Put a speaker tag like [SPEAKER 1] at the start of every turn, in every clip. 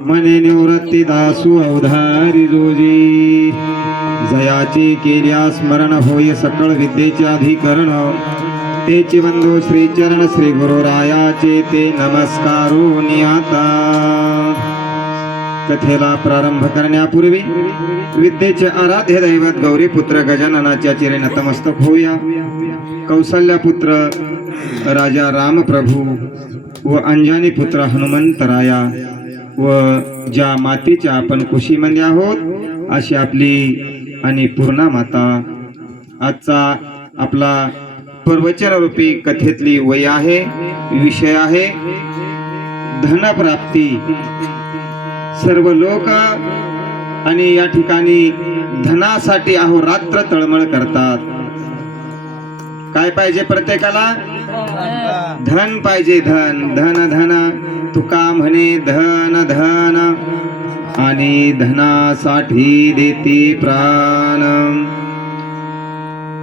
[SPEAKER 1] मने निवृत्ती दासू अवधारी रोजी। जयाची केल्या स्मरण होय सकळ विद्येचे अधिकरण। ते बंधू श्री चरण श्री गुरुरायाचे ते नमस्कारो नियाता। कथेला प्रारंभ करण्यापूर्वी विद्येचे आराध्य दैवत गौरी पुत्र गजाननाच्या चिरे नतमस्तक होऊया। कौसल्या पुत्र राजा रामप्रभू व अंजानी पुत्र हनुमंतराया। व ज्या मातीच्या आपण खुशीमध्ये आहोत अशी आपली आणि पूर्णा माता. आजचा आपला प्रवचनरूपी कथेतली वय आहे विषय आहे धनप्राप्ती. सर्व लोक आणि या ठिकाणी धनासाठी अहोरात्र तळमळ करतात. काय पाहिजे प्रत्येकाला? धन पाहिजे धन. धन धन. तुका म्हणे धन धन. आणि धनासाठी देते प्राण.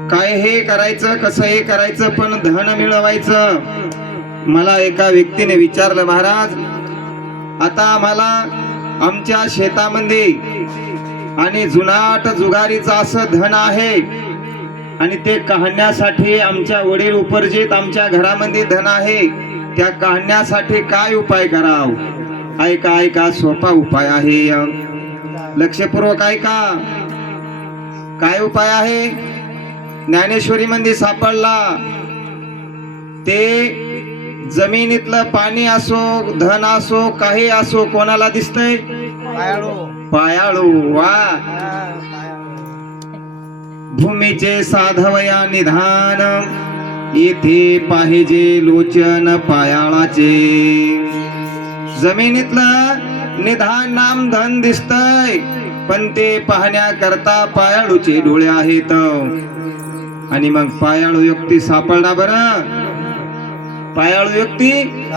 [SPEAKER 1] काय हे करायचं कसं हे करायचं पण धन मिळवायचं? मला एका व्यक्तीने विचारलं महाराज आता आम्हाला आमच्या शेतामध्ये आणि जुनाट जुगारीचं असं धन आहे आणि ते काढण्यासाठी आमच्या वडील उपर्जित आमच्या घरामध्ये धन आहे. त्या काढण्यासाठी काय उपाय कराव? ऐका ऐका सोपा उपाय आहे. लक्षपूर्वक ऐका. काय उपाय आहे? ज्ञानेश्वरी मध्ये सापडला. ते जमिनीतलं पाणी असो धन असो काही असो कोणाला दिसतंय? पायाळू वा. भूमीचे साधवया निधान. येथे पाहिजे लोचन पायाळाचे. जमिनीतलं निधान नाम धन दिसतय पण ते पाहण्याकरता पायाळूचे डोळे आहेत. आणि मग पायाळू व्यक्ती सापडला बर. पायाळू व्यक्ती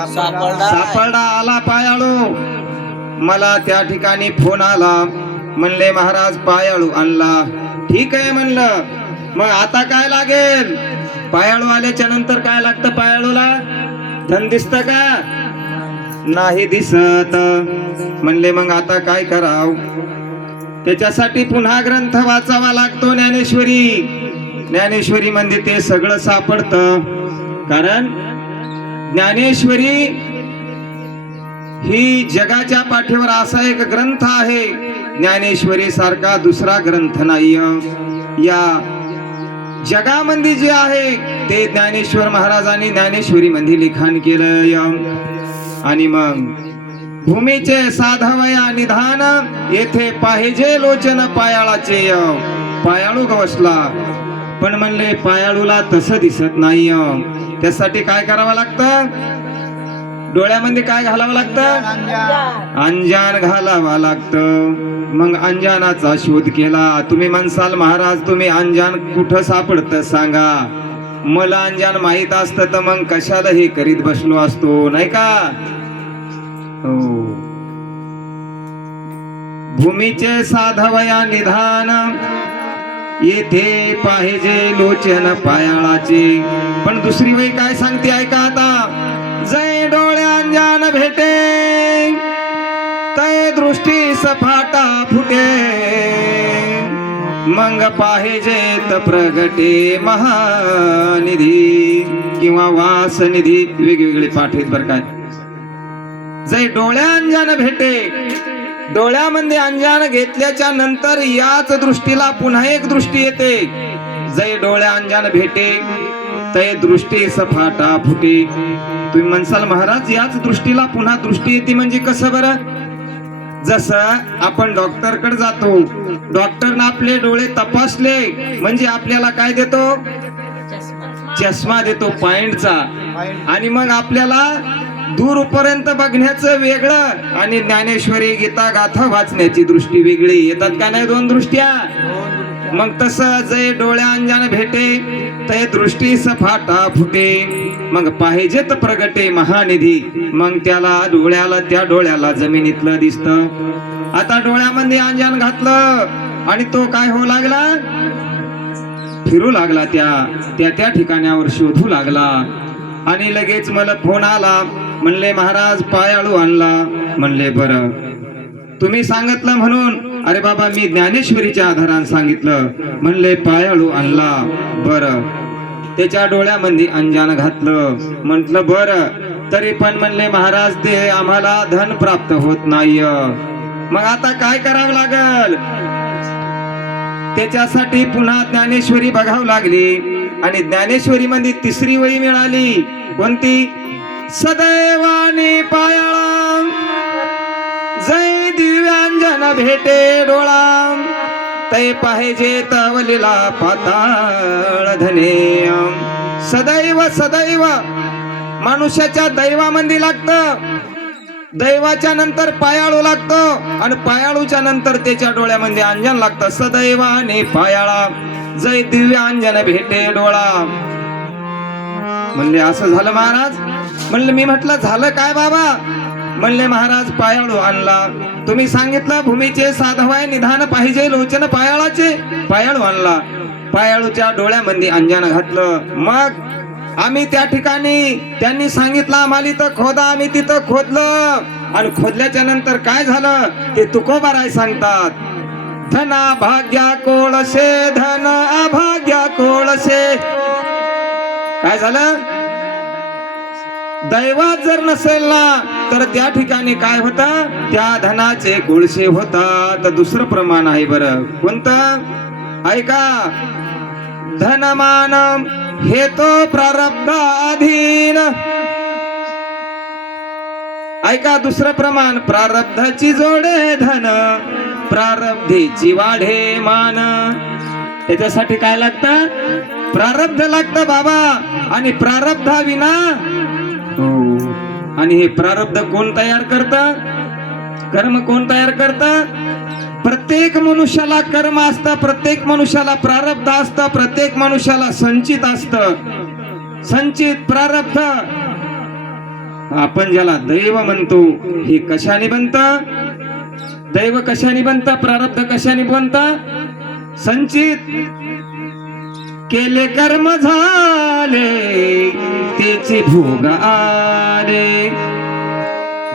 [SPEAKER 1] सापडला आला पायाळू. मला त्या ठिकाणी फोन आला. म्हणले महाराज पायाळू आणला. ठीक आहे म्हणलं. मग आता काय लागेल? पायाळू आल्याच्यानंतर काय लागतं पायाळूला? धन दिसत का? नाही दिसत. म्हणले मग आता काय कराव? त्याच्यासाठी पुन्हा ग्रंथ वाचावा लागतो ज्ञानेश्वरी. ज्ञानेश्वरी म्हणजे ते सगळं सापडतं. कारण ज्ञानेश्वरी ही जगाच्या पाठीवर असा एक ग्रंथ आहे ज्ञानेश्वरी सारखा दुसरा ग्रंथ नाही या जगामध्ये जे आहे ते ज्ञानेश्वर महाराजांनी ज्ञानेश्वरी मध्ये लिखाण केलं आणि मग भूमीचे साधवया निधान येथे पाहिजे लोचन पायाळाचे. पायाळू गवसला. पण म्हणले पायाळूला तसं दिसत नाही त्यासाठी काय करावं लागतं? डोळ्यामध्ये काय घालावं लागतं? अंजान घालावा लागतं. मग अंजानाचा शोध केला. तुम्ही म्हणसाल महाराज तुम्ही अंजान कुठं सापडत सांगा. मला अंजान माहीत असतं तर मग कशाला हे करीत बसलो असतो नाही का? हो. भूमीचे साधवया निधान येथे पाहिजे लोचन पायाळाचे. पण दुसरी वय काय सांगते? ऐका आता. दृष्टी सफाटा फुटे मग पाहिजेत प्रगटे महानिधी किंवा वासनिधी. वेगवेगळे पाठ आहेत बरं काय जय डोळ्या अंजान भेटे. डोळ्यामध्ये अंजान घेतल्याच्या नंतर याच दृष्टीला पुन्हा एक दृष्टी येते. जय डोळ्या अंजान भेटे. तय दृष्टी सफाटा फुटे. तुम्ही म्हणसाल महाराज याच दृष्टीला पुन्हा दृष्टी येते म्हणजे कसं बरं? जसं आपण डॉक्टरकडे जातो. डॉक्टरनं आपले डोळे तपासले म्हणजे आपल्याला काय देतो? चष्मा देतो पॉइंटचा. आणि मग आपल्याला दूरपर्यंत बघण्याचं वेगळं आणि ज्ञानेश्वरी गीता गाथा वाचण्याची दृष्टी वेगळी. येतात का नाही दोन दृष्ट्या? मग तसं जे डोळ्या अंजान भेटे ते दृष्टी सफाटा फुटे मग पाहिजेत प्रगटे महानिधी मग त्याला डोळ्याला त्या डोळ्याला जमिनीतलं दिसत. आता डोळ्यामध्ये अंजान घातलं आणि तो काय होऊ लागला? फिरू लागला त्या त्या त्या ठिकाणावर शोधू लागला. आणि लगेच मला फोन आला म्हणले महाराज पायाळू आणला. म्हणले बर. तुम्ही सांगितलं म्हणून अरे बाबा मी ज्ञानेश्वरीच्या आधारानं सांगितलं. म्हणले पायाळू आणला. बर. त्याच्या डोळ्यामध्ये अंजान घातलं. म्हटलं बर. तरी पण म्हणले महाराज ते आम्हाला धन प्राप्त होत नाही मग आता काय करावं लागल? त्याच्यासाठी पुन्हा ज्ञानेश्वरी बघावं लागली. आणि ज्ञानेश्वरी मध्ये तिसरी वही मिळाली. कोणती? सदैवाने पायाळा. जय दिव्यांजन भेटे डोळा. तै पाहिजे तवलेला पाताळ धने. सदैव सदैव मनुष्याच्या दैवामध्ये लागतं. दैवाच्या नंतर पायाळू लागतो आणि पायाळूच्या नंतर त्याच्या डोळ्यामध्ये अंजन लागतं. सदैवाने पायाळा. जय दिव्य अंजन भेटे डोळा. म्हणले असं झालं महाराज? म्हणलं मी म्हटलं झालं काय बाबा? म्हणले महाराज पायाळू आणला. तुम्ही सांगितलं भूमीचे साधवाय निधान पाहिजे लोचन पायाळाचे. पायाळू आणला. पायाळूच्या डोळ्यामध्ये अंजन घातलं. मग आम्ही त्या ठिकाणी त्यांनी सांगितलं आम्हाला तर खोदा आम्ही तिथं खोदलं. आणि खोदल्याच्या नंतर काय झालं? ते तुकोबाराय सांगतात धना भाग्या कोळसे धन अभाग्या कोळसे. काय झालं? दैवात जर नसेल ना तर त्या ठिकाणी काय होतं? त्या धनाचे कोळसे होतात. दुसरं प्रमाण आहे बरं. कोणतं? ऐका. धनमान हे तो प्रारब्धाधीन. ऐका दुसरं प्रमाण. प्रारब्धाची जोडे धन प्रारब्धीची वाढे मान. त्याच्यासाठी काय लागतं? प्रारब्ध लागतं बाबा. आणि प्रारब्धा विना आणि हे प्रारब्ध कोण तयार करत? कर्म कोण तयार करत? प्रत्येक मनुष्याला कर्म असतं प्रत्येक मनुष्याला प्रारब्ध असतं प्रत्येक मनुष्याला संचित असतं. संचित प्रारब्ध. आपण ज्याला दैव म्हणतो हे कशाने बनत? दैव कशाने बनत? प्रारब्ध कशाने बनत? संचित. केले कर्म झाले तेचे भोग आले.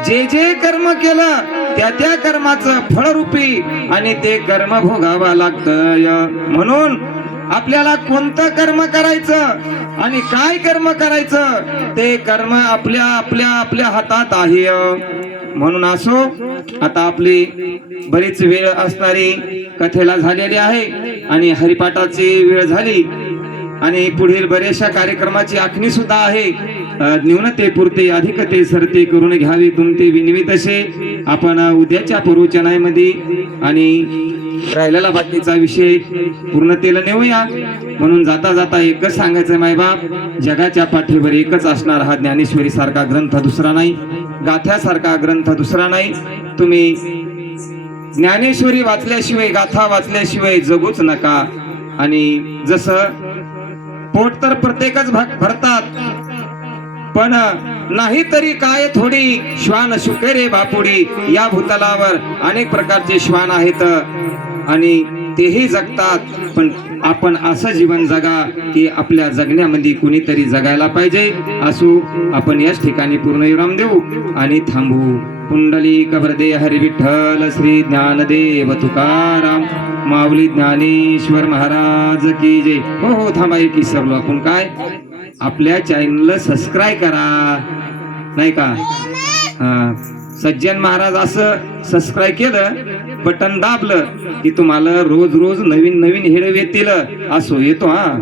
[SPEAKER 1] जे जे कर्म केलं त्या त्या कर्माचं फळरूपी आणि ते कर्म भोगावा लागतंय. म्हणून आपल्याला कोणतं कर्म करायचं आणि काय कर्म करायचं ते कर्म आपल्या आपल्या आपल्या हातात आहे. म्हणून असो आता आपली बरीच वेळ असणारी कथेला झालेली आहे आणि हरिपाठाची वेळ झाली. आणि पुढील बऱ्याचशा कार्यक्रमाची आखणी सुद्धा आहे. अ, अधिक अधिकते सरते करून घ्यावी तुमते विनिमित असे. आपण उद्याच्या पूर्वचनामध्ये आणि राहिलेला बाकीचा विषय पूर्णतेला नेऊया. म्हणून जाता जाता एकच सांगायचं मायबाप जगाच्या पाठीवर एकच असणार हा ज्ञानेश्वरी सारखा ग्रंथ दुसरा नाही. गाथ्यासारखा ग्रंथ दुसरा नाही. तुम्ही ज्ञानेश्वरी वाचल्याशिवाय गाथा वाचल्याशिवाय जगूच नका. आणि जसं पोट तर प्रत्येकच भरतात. पण नाही तरी काय थोडी श्वान शुकेरे बापुडी. या भूतलावर अनेक प्रकारचे श्वान आहेत आणि तेही जगतात. पण आपण असं जीवन जगा की आपल्या जगण्यामध्ये कुणीतरी जगायला पाहिजे. असू आपण याच ठिकाणी पूर्ण विराम देऊ आणि थांबू. कुंडली कबरदे हरी श्री ज्ञानदेव तुकाराम माऊली ज्ञानेश्वर महाराज की जय। हो हो थांबा एक विसरलो आपण. काय? आपल्या चॅनलला सबस्क्राईब करा. नाही का? हा. सज्जन महाराज असं सबस्क्राईब केलं बटन दाबलं की तुम्हाला रोज रोज नवीन नवीन हेळ येतील. असो येतो हा.